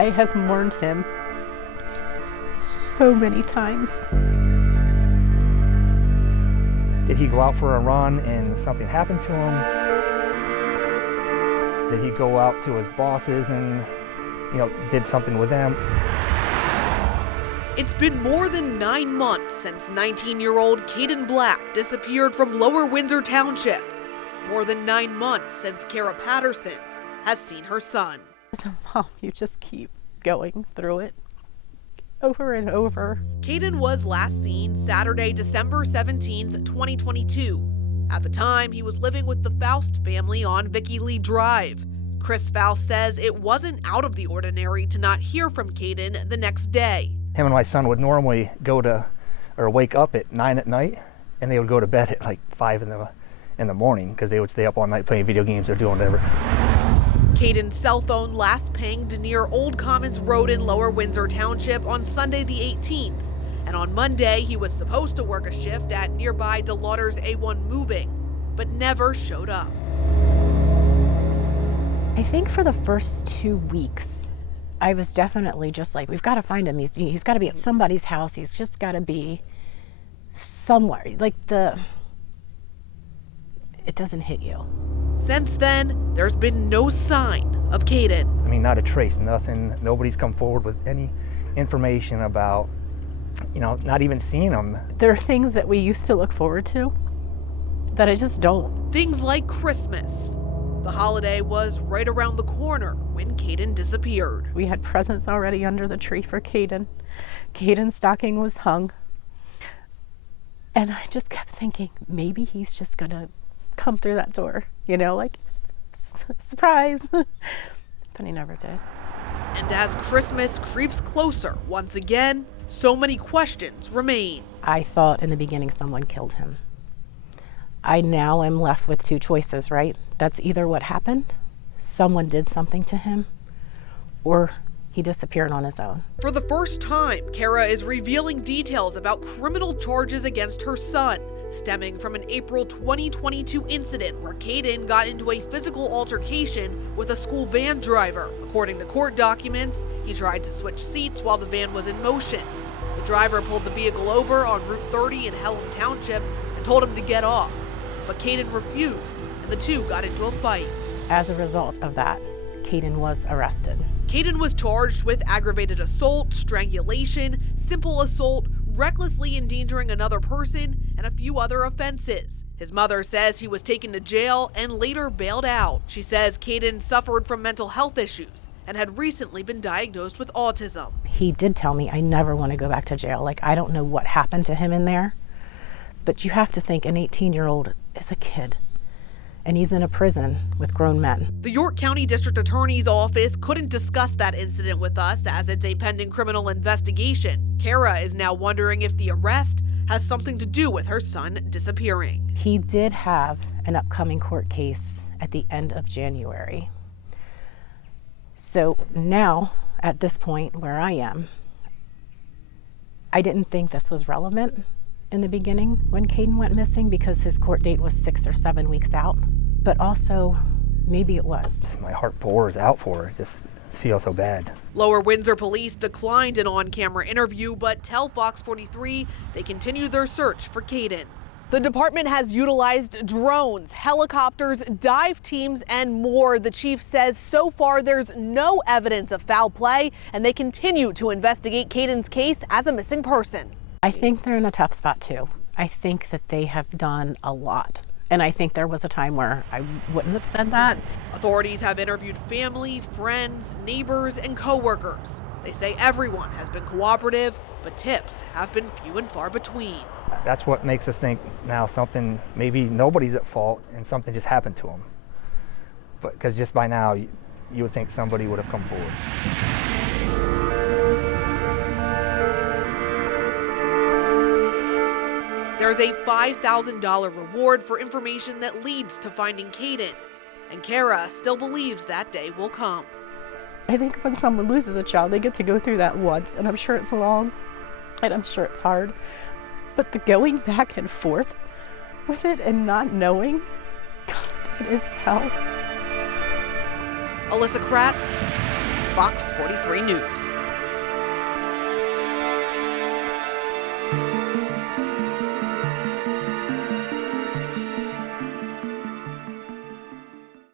I have mourned him so many times. Did he go out for a run and something happened to him? Did he go out to his bosses and, did something with them? It's been more than 9 months since 19-year-old Kaden Black disappeared from Lower Windsor Township. More than 9 months since Kara Patterson has seen her son. As a mom, you just keep going through it over and over. Kaden was last seen Saturday, December 17th, 2022. At the time, he was living with the Faust family on Vicky Lee Drive. Chris Faust says it wasn't out of the ordinary to not hear from Kaden the next day. Him and my son would normally wake up at 9 at night, and they would go to bed at like 5 in the morning because they would stay up all night playing video games or doing whatever. Kaden's cell phone last pinged near Old Commons Road in Lower Windsor Township on Sunday the 18th. And on Monday, he was supposed to work a shift at nearby DeLauder's A1 Moving, but never showed up. I think for the first 2 weeks, I was definitely just like, we've got to find him. He's got to be at somebody's house. He's just got to be somewhere. It doesn't hit you. Since then, there's been no sign of Kaden. I mean, not a trace, nothing. Nobody's come forward with any information about, not even seeing him. There are things that we used to look forward to that I just don't. Things like Christmas. The holiday was right around the corner when Kaden disappeared. We had presents already under the tree for Kaden. Kaden's stocking was hung. And I just kept thinking, maybe he's just gonna come through that door, surprise. But he never did. And as Christmas creeps closer once again, so many questions remain. I thought in the beginning someone killed him. I now am left with 2 choices, right? That's either what happened, someone did something to him, or he disappeared on his own. For the first time, Kara is revealing details about criminal charges against her son, stemming from an April 2022 incident where Kaden got into a physical altercation with a school van driver. According to court documents, he tried to switch seats while the van was in motion. The driver pulled the vehicle over on Route 30 in Pelham Township and told him to get off. But Kaden refused, and the two got into a fight. As a result of that, Kaden was arrested. Kaden was charged with aggravated assault, strangulation, simple assault, recklessly endangering another person, and a few other offenses. His mother says he was taken to jail and later bailed out. She says Kaden suffered from mental health issues and had recently been diagnosed with autism. He did tell me, I never want to go back to jail. I don't know what happened to him in there. But you have to think an 18-year-old is a kid, and he's in a prison with grown men. The York County District Attorney's Office couldn't discuss that incident with us as it's a pending criminal investigation. Kara is now wondering if the arrest has something to do with her son disappearing. He did have an upcoming court case at the end of January. So now, at this point where I am, I didn't think this was relevant in the beginning when Kaden went missing because his court date was 6 or 7 weeks out, but also maybe it was. My heart pours out for her. Just feel so bad. Lower Windsor police declined an on-camera interview, but tell Fox 43 they continue their search for Kaden. The department has utilized drones, helicopters, dive teams, and more. The chief says so far there's no evidence of foul play, and they continue to investigate Kaden's case as a missing person. I think they're in a tough spot too. I think that they have done a lot. And I think there was a time where I wouldn't have said that. Authorities have interviewed family, friends, neighbors, and coworkers. They say everyone has been cooperative, but tips have been few and far between. That's what makes us think now maybe nobody's at fault and something just happened to them. But because just by now, you would think somebody would have come forward. There's a $5,000 reward for information that leads to finding Kaden, and Kara still believes that day will come. I think when someone loses a child, they get to go through that once, and I'm sure it's long, and I'm sure it's hard, but the going back and forth with it and not knowing, God, it is hell. Alyssa Kratz, Fox 43 News.